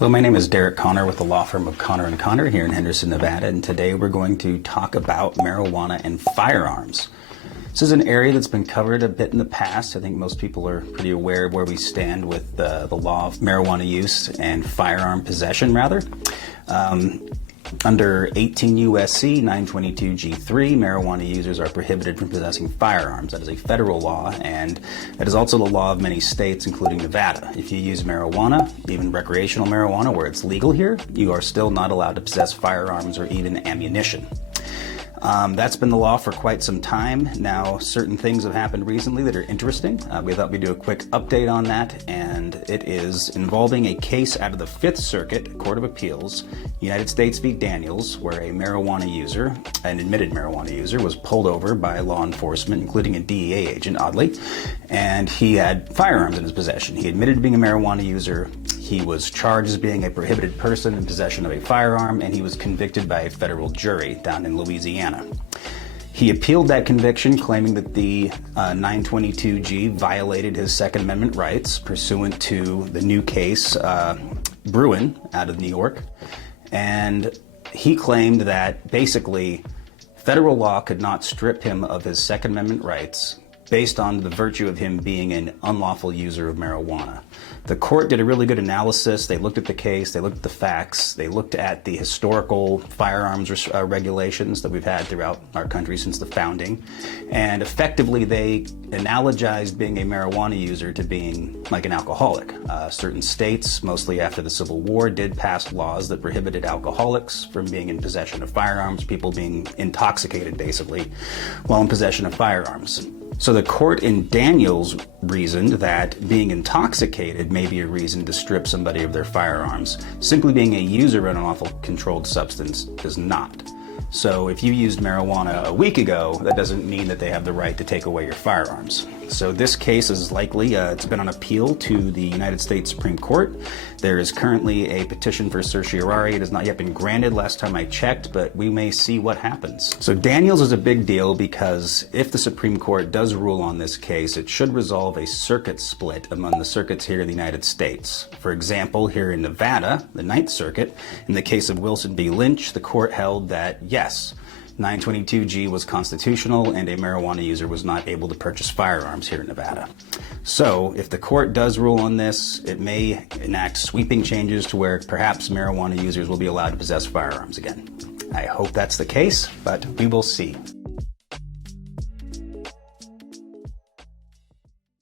Hello, my name is Derek Connor with the law firm of Connor & Connor here in Henderson, Nevada, and today we're going to talk about marijuana and firearms. This is an area that's been covered a bit in the past. I think most people are pretty aware of where we stand with the law of marijuana use and firearm possession, rather. Under 18 U.S.C. 922 G3, marijuana users are prohibited from possessing firearms. That is a federal law, and that is also the law of many states, including Nevada. If you use marijuana, even recreational marijuana, where it's legal here, you are still not allowed to possess firearms or even ammunition. That's been the law for quite some time. Now, certain things have happened recently that are interesting. We thought we'd do a quick update on that, and it is involving a case out of the Fifth Circuit Court of Appeals, United States v. Daniels, where a marijuana user, an admitted marijuana user, was pulled over by law enforcement, including a DEA agent, oddly, and he had firearms in his possession. He admitted to being a marijuana user. He was charged as being a prohibited person in possession of a firearm, and he was convicted by a federal jury down in Louisiana. He appealed that conviction, claiming that the 922G violated his Second Amendment rights pursuant to the new case, Bruin, out of New York. And he claimed that basically federal law could not strip him of his Second Amendment rights based on the virtue of him being an unlawful user of marijuana. The court did a really good analysis. They looked at the case, they looked at the facts, they looked at the historical firearms regulations that we've had throughout our country since the founding, and effectively they analogized being a marijuana user to being like an alcoholic. Certain states, mostly after the Civil War, did pass laws that prohibited alcoholics from being in possession of firearms, people being intoxicated basically while in possession of firearms. So the court in Daniels reasoned that being intoxicated may be a reason to strip somebody of their firearms. Simply being a user of an unlawful controlled substance does not. So if you used marijuana a week ago, that doesn't mean that they have the right to take away your firearms. So this case is likely, it's been on appeal to the United States Supreme Court. There is currently a petition for certiorari. It has not yet been granted last time I checked, but we may see what happens. So Daniels is a big deal because if the Supreme Court does rule on this case, it should resolve a circuit split among the circuits here in the United States. For example, here in Nevada, the Ninth Circuit, in the case of Wilson v. Lynch, the court held that yes, 922G was constitutional and a marijuana user was not able to purchase firearms here in Nevada. So if the court does rule on this, it may enact sweeping changes to where perhaps marijuana users will be allowed to possess firearms again. I hope that's the case, but we will see.